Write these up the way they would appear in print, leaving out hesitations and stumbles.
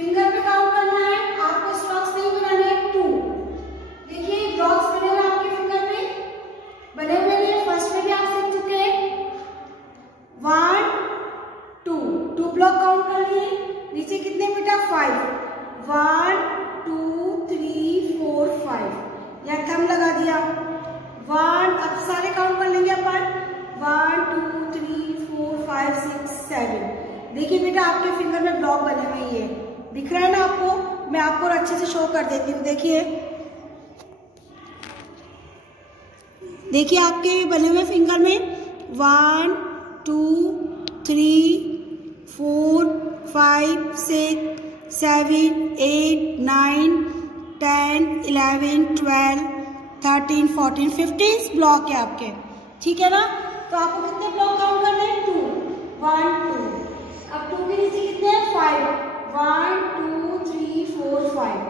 Finger पे count करना है, आपको स्ट्रोक्स नहीं बनाने हैं। 2 देखिए ब्लॉक्स बने हुए आपके फिंगर पे बने हुए हैं। फर्स्ट में भी आप सीख चुके हैं 1 2 ब्लॉक काउंट कर लिए। नीचे कितने बेटा 5 1 2 3 4 5 या थंब लगा दिया 1। अब सारे काउंट कर लेंगे अपन 1 2 3 4 5 6 7। देखिए बेटा आपके फिंगर में ब्लॉक बने हुए हैं, दिख रहा है ना आपको। मैं आपको अच्छे से शो कर देती हूँ। देखिए आपके बने हुए फिंगर में 1 2 3 4 5 6 7 8 9 10 11 12 13 14 15 ब्लॉक है आपके, ठीक है ना। तो आपको कितने ब्लॉक काउंट करने हैं 2 1 2। अब 2 के नीचे कितने हैं 5 1 2 3 4 5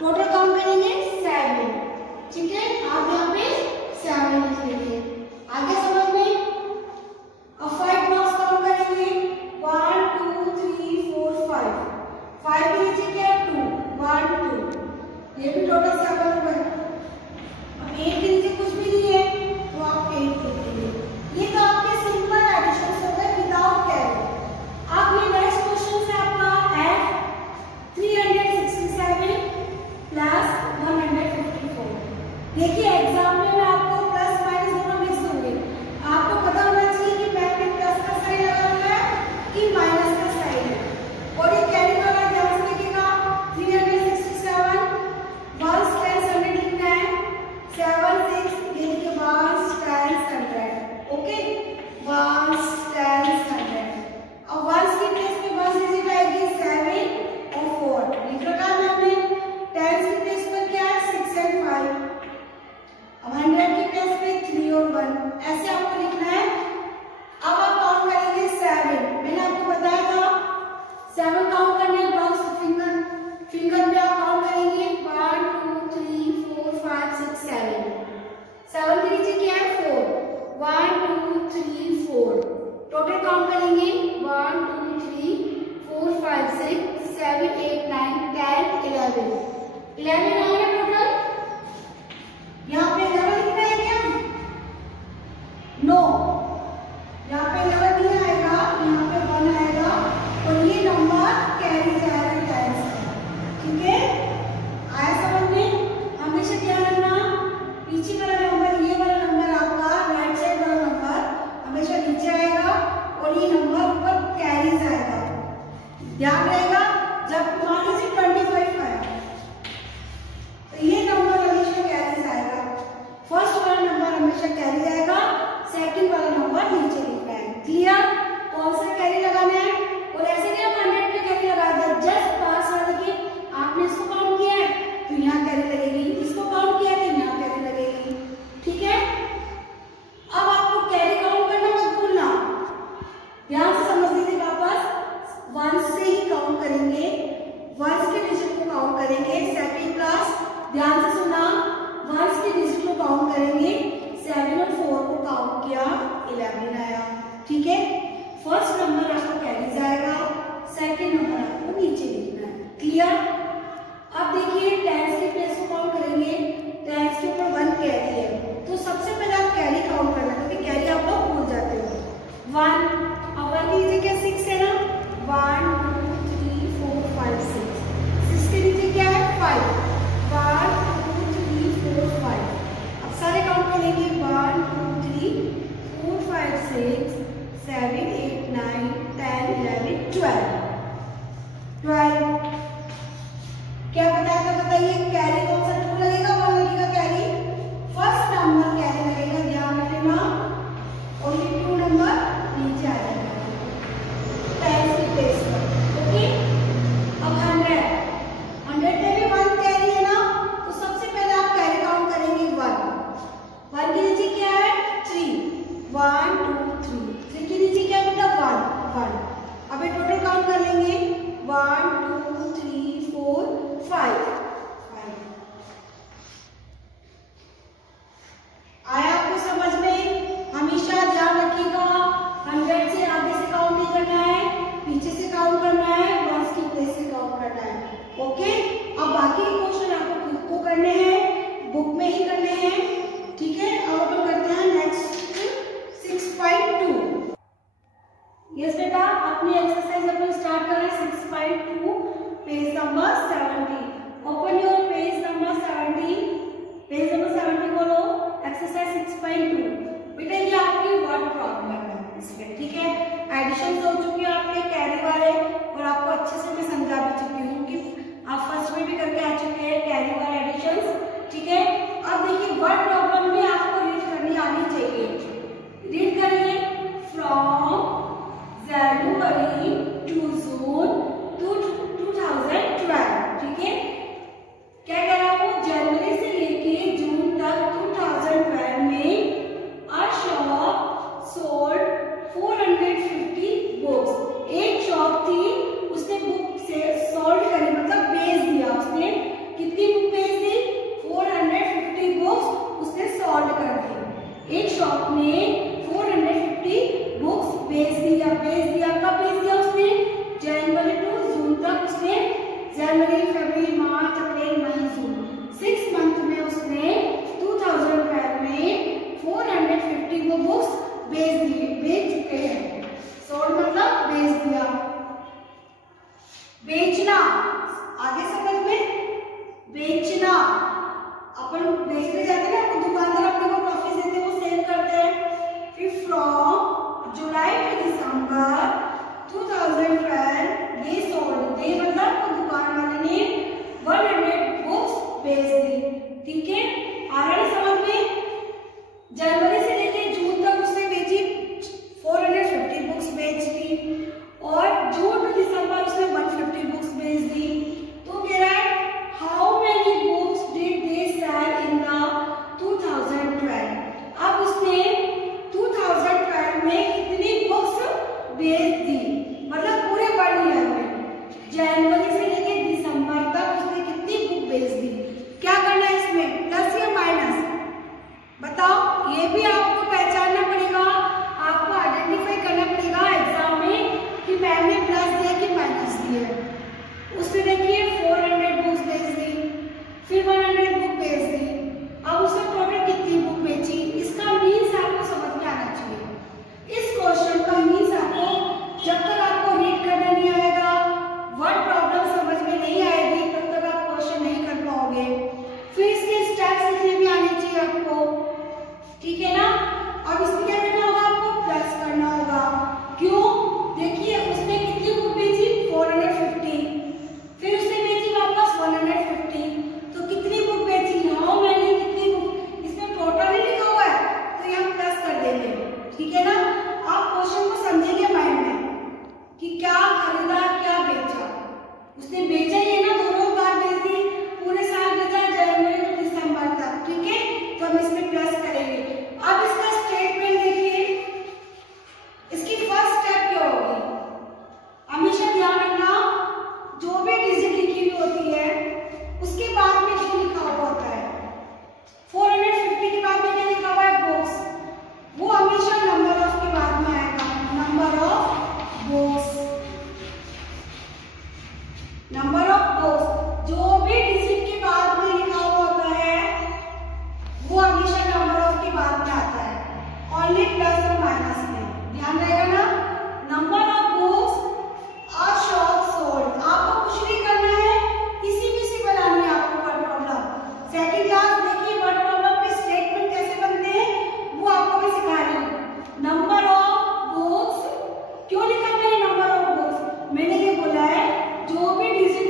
टोटल काउंट करेंगे 7, ठीक है। आप यहाँ पे 7 लिख लीजिए। आगे समझ में। अब 5 ब्लॉक्स काउंट करेंगे 1 2 3 4 5 5 के नीचे क्या है 2 1 2, ये भी टोटल 7 हो गए। अब 8 के नीचे कुछ भी नहीं है तो आप 8 लिखेंगे। ये तो आपके सिंपल एडिशन हो गए विदाउट कैरी। अब ये नेक्स्ट क्वेश्चन है आपका F 367 प्लस 154। देखिए एग्जाम में मैं आपको प्लस माइनस दोनों मिक्स होंगे। आपको पता होना चाहिए कि मैंने प्लस का साइन लगाना है कि माइनस का साइन है। और ये कैरी वाला ध्यान से लिखिएगा 367 1 10 100 लिखना है 7 6 ये लिखिए 1 10 100, ओके 1 10 100। अब 1 की प्लेस पे 1 डिजिट आएगी 7 और 4 लिख रखा है हमने। 10 की प्लेस पर क्या है 6 और 5। अब 100 की प्लेस पे 3 और 1, ऐसे आपको लिखना है। अब आप काउंट करेंगे 7। मैंने आपको बताया था 7 काउंट करने के बाद फिंगर में आप काउंट करेंगे 1 2 3 4 5 6 7। 7 के नीचे क्या है 4 1 2 3 4 टोटल काउंट करेंगे 1 2 3 4 5 6 7 8 9 10 11 आएगा टोटल। यहाँ पे 11 लिखना है क्या? नो, यहाँ पे 11 नहीं आएगा, यहाँ पे 1 आएगा और ये नंबर कैरी जाएगा 10 से, ठीक है। आया समझ में। हमेशा ध्यान रखना पीछे वाला नंबर, ये वाला नंबर आपका राइट साइड वाला नंबर हमेशा नीचे आएगा और ये नंबर ऊपर कैरी जाएगा। ध्यान रहेगा जब मान लीजिए 25 आया तो ये नंबर हमेशा कैरी जाएगा। फर्स्ट वाला नंबर हमेशा कैरी जाएगा, सेकंड वाला नंबर नीचे लिखना है। क्लियर? कौन सा कैरी लगाना है। और ऐसे नहीं आप 100 पे कैरी लगा दे, जस्ट पास वाले के आपने इसको काउंट किया है तो यहाँ कैरी लगेगी, इसको काउंट किया है तो यहाँ कैरी लगेगी, ठीक है। अब आपको कैरी काउंट करना मत भूलना, ध्यान से समझ लीजिए। वापस 1 से ही काउंट करेंगे, 1 के डिजिट को काउंट करेंगे। सेकंड क्लास ध्यान से सुना, 1 के डिजिट को काउंट करेंगे, 7 और 4 को काउंट किया 11 आया, ठीक है। फर्स्ट नंबर आपको कैरी जाएगा, सेकंड नंबर आपको नीचे लिखना है। क्लियर? अब देखिए 10 की प्लेस को काउंट करेंगे, 10 के ऊपर 1 कैरी है तो सबसे पहले आप कैरी काउंट करना, क्योंकि कैरी आप लोग भूल जाते हो। 1 अब 1 के नीचे क्या 6 है ना, 1 2 3 4 5 6 6 के नीचे क्या है 5 1 2 3 4 5। अब सारे काउंट करेंगे 1 2 3 4 5 6 7 8 9 10 11 12। क्या बताया था बताइए, कैरी कौन सा 2 लगेगा 1 लगेगा कैरी, फर्स्ट नंबर कैरी लगेगा, ध्यान रखना। और ये 2 नंबर नीचे आ जाएगा 10 की प्लेस पर, ओके। अब 100 पे भी 1 कैरी है ना, तो सबसे पहले आप कैरी काउंट करेंगे 1 के नीचे क्या है 3 1 2 3 के नीचे क्या बेटा 1 अब ये टोटल काउंट कर लेंगे 1 2 3 4 5। आया आपको समझ में। हमेशा ध्यान रखिएगा 100 से आगे से काउंट नहीं करना है, पीछे से काउंट करना है, 1 की प्लेस से काउंट करना है। ओके, अब बाकी के क्वेश्चन आपको खुद को करने हैं, बुक में ही करने हैं, ठीक है। अब अपन करते हैं नेक्स्ट 6.2। यस बेटा, अपनी एक्सरसाइज अपन स्टार्ट कर रहे हैं 6.2, page number 70। Open your page number 70, page number 70 खोलो, एक्सरसाइज 6.2। बेटा ये आपकी वर्ड प्रॉब्लम है इसमें, ठीक है। एडिशन हो चुकी है आपके कैरी वाले, और आपको अच्छे से मैं समझा भी चुकी हूँ कि आप फर्स्ट में भी करके आ चुके हैं कैरी वाले एडिशंस, ठीक है। अब देखिए वर्ड प्रॉब्लम में आपको रीड करनी आनी चाहिए। रीड करिए, फ्रॉम जनवरी टू जून 2012, ठीक है। क्या कह रहा हूँ, जनवरी से लेके जून तक 2012 में अ शॉप सोल्ड 450 बुक्स। एक शॉप थी, उसने बुक से सोल्ड करी, मतलब बेच दिया उसने। कितनी बुक बेच दी, 450 बुक्स उसने सोल्ड कर दी। एक शॉप ने 450 बुक्स बेच दिया। कब बेच दिया उसने, जनवरी टू जून तक उसने, जनवरी फरवरी मार्च अप्रैल मई जून, 6 मंथ में उसने 2012 में 450 वो बुक्स बेच चुके हैं। सोल्ड मतलब बेच दिया। बेचना, आगे समझ में, बेचना, अपन बेचने जाते हैं ना, दुकानदार अपने को प्रॉफिट देते हैं, वो सेल करते हैं। फिर फ्रॉम जुलाई टू दिसंबर 2012 ये सोल्ड, दे मतलब दुकान वाले ने 100 बुक्स बेच दी, ठीक है। आ रहा है समझ में। जनवरी से लेकर जून तक उसने बेची 450 बुक्स बेच दी, और जून टू दिसंबर उसने 150 बुक्स बेच दी। तो कह रहा है how many books did they sell in the 2012। अब उसने 2012 में कितनी बुक्स बेच दी, मतलब पूरे 1 ईयर में, जनवरी से लेकर दिसंबर तक उसने कितनी बुक बेच दी। क्या करना है इसमें, प्लस या माइनस, बताओ। ये भी आपको पहचानना पड़ेगा, आपको आइडेंटिफाई करना पड़ेगा एग्जाम में कि मैम ने प्लस दिया कि माइनस दिया। उसने देखिए 400 बुक्स बेच दी, फिर 100 बुक बेच दी। अब उसने टोटल कितनी बुक बेची, इसका मीन्स आपको समझ में आना चाहिए। इस क्वेश्चन का मीन्स आपको, जब तक आपको रीड करना नहीं आएगा, वर्ड प्रॉब्लम समझ में नहीं आएगी, तब तक आप क्वेश्चन नहीं कर पाओगे। फिर इसके स्टेप्स लिखने भी आने चाहिए आपको, ठीक है ना। अब इसमें क्या करना होगा, आपको प्लस करना होगा। क्यों, देखिए उसने कितनी बुक बेची, 450, फिर उसने बेची वापस 150, तो कितनी बुक बेची, हाउ मैनी, कितनी बुक, इसमें टोटल ही लिखा हुआ है, तो यहाँ प्लस कर देंगे, ठीक है ना। आप क्वेश्चन को समझेंगे माइंड में कि क्या खरीदा क्या बेचा। उसने बेचा ही है ना, दोनों बार बेच दी, पूरे साल बेचा जनवरी टू दिसंबर तक, ठीक है। तो हम इसमें प्लस करेंगे। अब इसका स्टेटमेंट देखिए, इसकी फर्स्ट स्टेप क्या होगी, हमेशा ध्यान रखना, जो भी डिजिट लिखी हुई होती है उसके बाद में जो लिखा हुआ होता है, 450 के बाद में क्या लिखा हुआ है, बुक्स, वो हमेशा नंबर ऑफ के बाद में आएगा, number of books, number of books. जो भी डिजिट के बाद में लिखा हुआ होता है वो हमेशा नंबर ऑफ के बाद में आता है, ओनली प्लस और माइनस में, ध्यान रहेगा ना। Number of books a shop sold, आपको कुछ नहीं करना है, इसी में से बनानी है आपको वर्ड प्रॉब्लम। सेकंड क्लास देखिए वर्ड प्रॉब्लम के स्टेटमेंट कैसे बनते हैं वो आपको मैं सिखा रही हूँ। नंबर ऑफ बुक्स, क्यों लिखा मैंने नंबर ऑफ बुक्स, मैंने ये बोला है जो भी डिजिट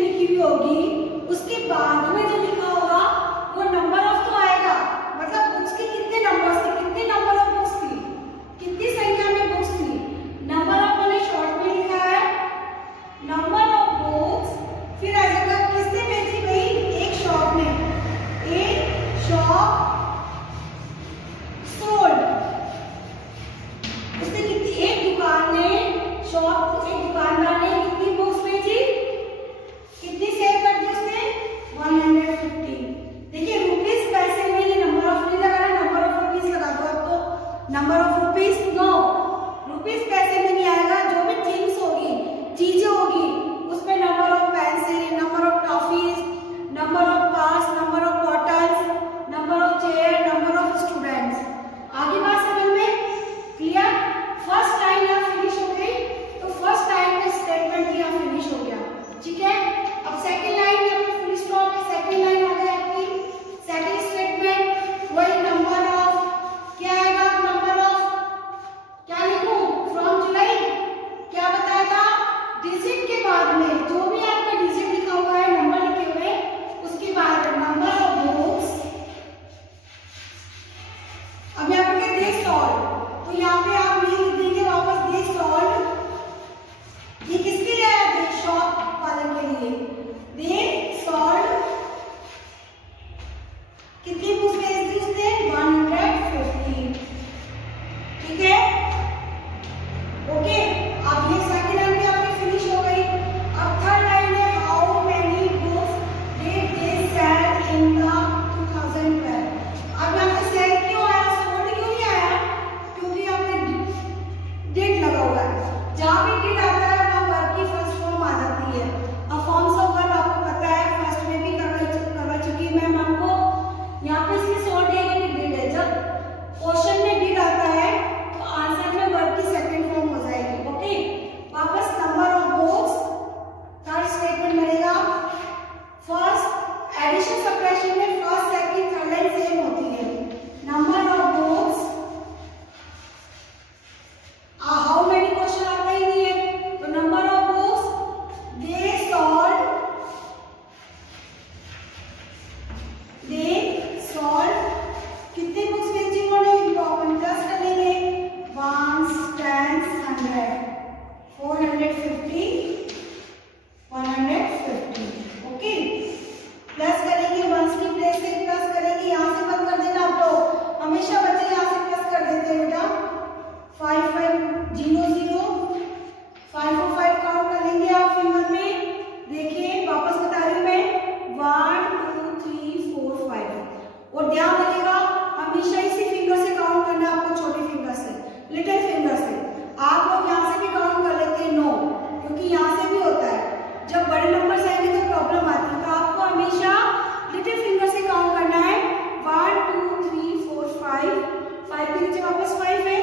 5 के नीचे वापस 5 है,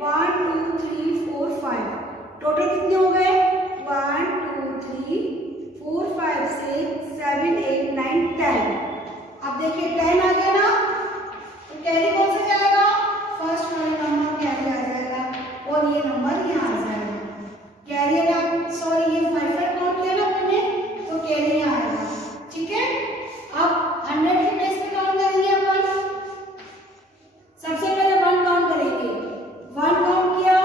1 2 3 4 5, टोटल कितने हो गए 1 2 3 4 5 6 7 8 9 10। अब देखिए 10 आ गया ना, तो कैरी कौन सा जाएगा, फर्स्ट वाले नंबर कैरी आ जाएगा और ये नंबर यहाँ आ जाएगा। कैरी अगर सॉरी ये 5 काउंट किया ना अपने, तो कैरी यहाँ आएगा। ठीक है, अब 100 के प्लेस पे काउंट करेंगे अपन। सबसे पहले 1 काउंट करेंगे, 1 काउंट किया,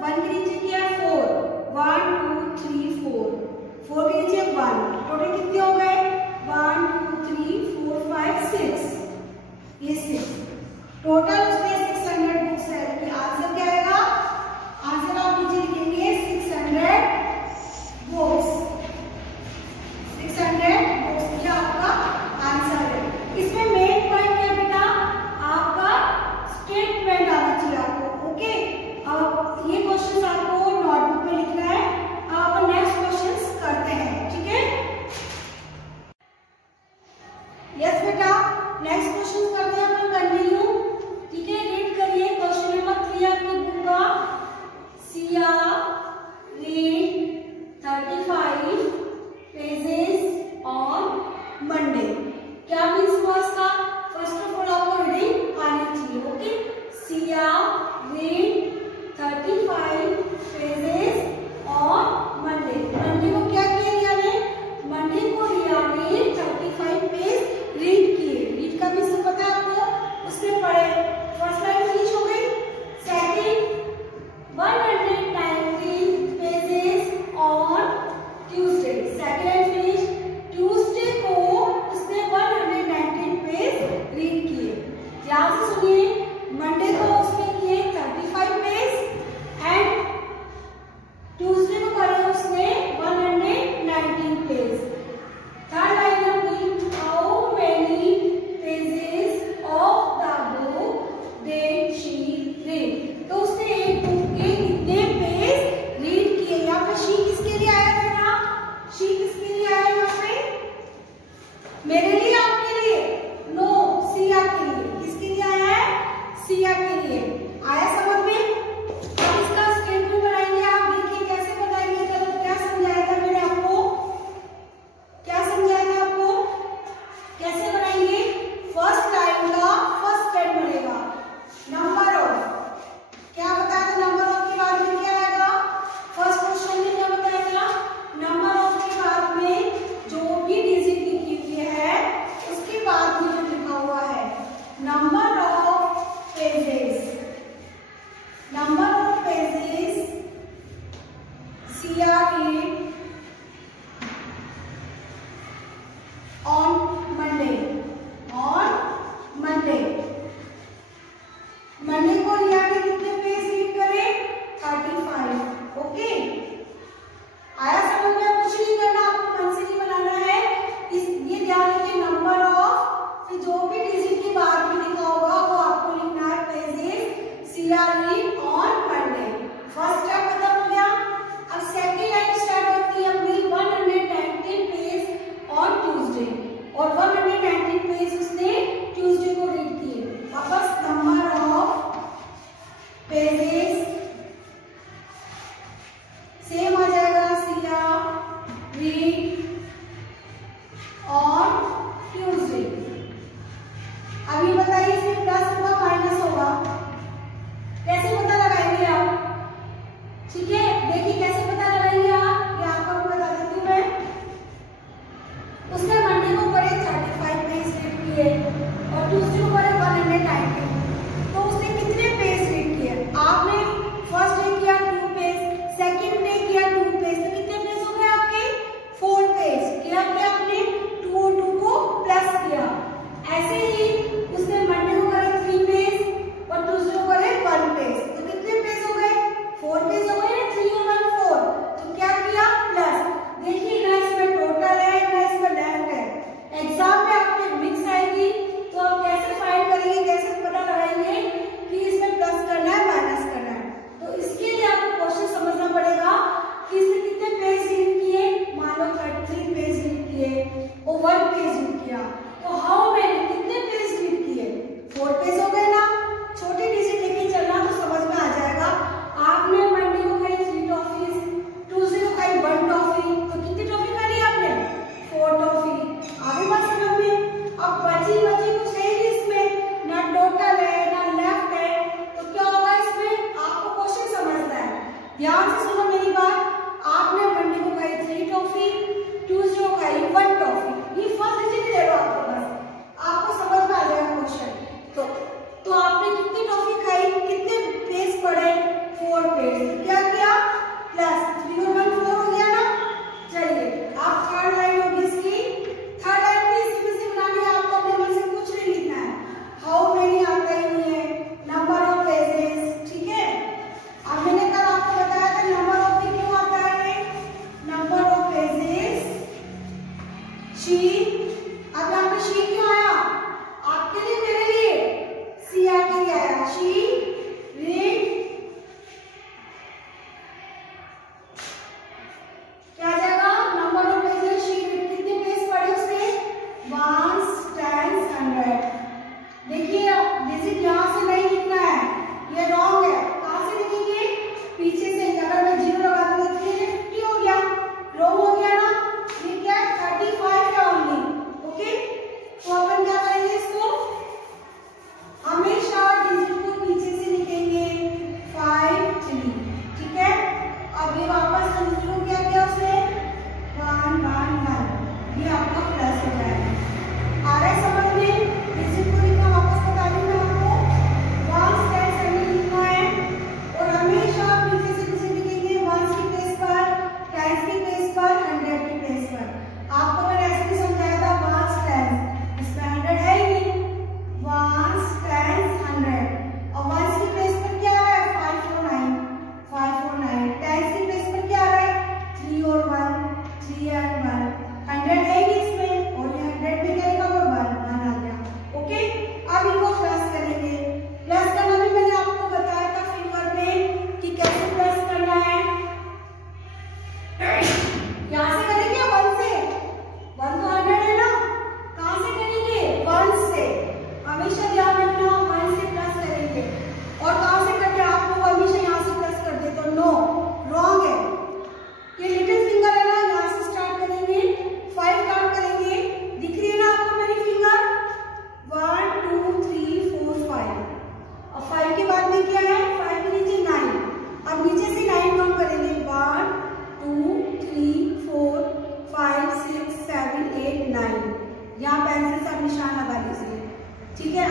1 के नीचे किया 4, 1 2 3 4, 4 के नीचे 1, टोटल कितने हो गए 1 2 3 4 5 6, ये 6, टोटल उसमें 600 बुक्स है। कि आंसर क्या आएगा, आंसर आप नीचे लिखेंगे 600 बुक्स, 600 बुक्स, ये आपका आंसर है। इसमें मेन पॉइंट क्या बेटा, आपका स्टेटमेंट आना चाहिए आपको। ओके, अब ये क्वेश्चन आपको नोटबुक में लिखना है। अब अपन नेक्स्ट क्वेश्चन करते हैं। ठीक है, यस बेटा, नेक्स्ट क्वेश्चन करते हैं अपन कंटिन्यू। ठीक है, रीड करिए क्वेश्चन नंबर 3 आपकी बुक का। Siya read 35 pages on Monday. क्या मीन्स हुआ इसका, फर्स्ट ऑफ ऑल आपको रीडिंग आनी चाहिए। Okay, Siya read 35 pages on Monday. Monday को क्या किया रिया ने, मंडे को रिया ने 35 पेज रीड किए। रीड का मीन्स पता है आपको, उसने पढ़े। फर्स्ट लाइन फिनिश हो गई, second 119 pages on Tuesday, second line finish. Tuesday को उसने 119 पेज रीड किए। ध्यान से सुनिए, मंडे को उसने किए 35 पेज एंड ट्यूसडे को करे उसने 119 पेज। थर्ड लाइन अपनी, how many pages of the book did she read. तो उसने एक बुक के कितने पेज रीड किए। यहाँ पे शी किसके लिए आया बेटा, शी किसके लिए आया यहाँ पे, मेरे लिए आपके लिए, नो सिया के लिए। किसके लिए आया है, सिया के लिए आया, समझ में। अब इसका स्टेटमेंट बनाएंगे, आप देखिए कैसे बनाएंगे। कल क्या समझाया था मैंने आपको, क्या समझाया था आपको, कैसे बनाएंगे। फर्स्ट लाइन का फर्स्ट स्टेप बनेगा नंबर ऑफ, क्या बताया था, नंबर ऑफ के बाद में क्या आएगा, फर्स्ट क्वेश्चन में क्या बताया था, नंबर ऑफ के बाद में जो भी डिजिट लिखी हुई है उसके बाद में जो लिखा हुआ है number of pages, number of pages Siya read on Monday, on Monday. Monday को रिया ने कितने पेज रीड करे 35। ओके, आया समझ में, कुछ नहीं करना आपको, मन से नहीं बनाना है। इस ये ध्यान रखिए, नंबर ऑफ, फिर जो भी डिजिट के बाद में लिखा होगा वो आपको लिखना है pages Siya read on Monday. First step खत्म हो गया। अब सेकंड लाइन स्टार्ट होती है अपनी 119 पेज ऑन ट्यूसडे, और 119 पेज उसने ट्यूसडे को रीड किए। वापस नंबर ऑफ पेजेस सेम आ जाएगा, सिया रीड ऑन ट्यूसडे। अभी बताइए इसमें प्लस होगा माइनस होगा, कैसे पता लगाएंगे आप। ठीक है, देखिए कैसे पता लगाएंगे आप, ये आपको बता देती हूँ मैं। उसने मंडे को करे 35 पेज रीड किए और ट्यूसडे को करे 119, तो उसने कितने पेज रीड किए। आपने फर्स्ट डे किया 2 पेज, सेकंड डे किया 2 पेज, तो कितने पेज हो गए आपके 4 पेज। किया क्या आपने 2 और 2 को प्लस किया। ऐसे ही उसने मंडे को करे 3 आप थर्ड लाइन होगी इसकी, थर्ड लाइन भी इसी में से बनानी है आपको, अपने मन से कुछ नहीं लिखना है। हाउ मेनी आता ही नहीं है, नंबर ऑफ पेजेस, ठीक है। अब मैंने कल आपको बताया था नंबर ऑफ में क्यों आता है, नंबर ऑफ पेजेस शी। अब यहाँ पे शी क्यों आया, आपके लिए मेरे लिए, सी आपके लिए आया। शी रीड, क्या जाएगा, number of pages she read, कितने पेज पढ़े उसने, 1 10 100। देखिए डिजिट यहाँ से नहीं लिखना है, ये रॉन्ग है। कहाँ से लिखेंगे, पीछे से। अगर मैं 0 लगा दूंगा तो ये 50 हो गया, रॉन्ग हो गया ना। ये क्या है, 35 है ओनली, ओके। तो अपन क्या करेंगे, इसको हमेशा डिजिट को पीछे से लिखेंगे 5 3, ठीक है। अब ये वापस दूसरों क्या किया उसने, 1 1 1, ये आपका प्लस हो जाएगा। आ रहा है समझ में, डिजिट को लिखना वापस बता रही हूँ मैं आपको, 1 10 100 लिखना है और हमेशा पीछे से डिजिट लिखेंगे 1 की प्लेस पर, 10 की प्लेस पर, 100 की प्लेस पर। आपको मैंने ऐसे भी समझाया था 1 10, इसमें 100 है ही नहीं, 1 10 100। और 1 की प्लेस पर क्या आ रहा है, 549 549। 10 की प्लेस पर क्या आ रहा है, 3 और 1 3 और 1, 100 है ही इसमें, और ये 100 में क्या लिखा हुआ, 1 आ गया, ओके। अब इनको प्लस करेंगे। प्लस करना भी मैंने आपको बताया था फिंगर में कि कैसे प्लस करना है। यहाँ से करेंगे 1 से, 1 तो 100 है ना, कहाँ से करेंगे, 1 से। हमेशा ध्यान रखना 1 से प्लस करेंगे। और कहाँ से करते हैं, आप लोग हमेशा यहाँ से प्लस कर दे तो नो, रॉन्ग है। ये लिटिल फिंगर है ना, यहाँ से स्टार्ट करेंगे, 5 काउंट करेंगे, दिख रही है ना आपको मेरी फिंगर, 1 2 3 4 5। और 5 के बाद में क्या है, 5 के नीचे 9। अब नीचे से 9 काउंट करेंगे, 1 2 3 4 5 6 7 8 9। यहाँ पेंसिल से आप निशान लगा दीजिए, ठीक है।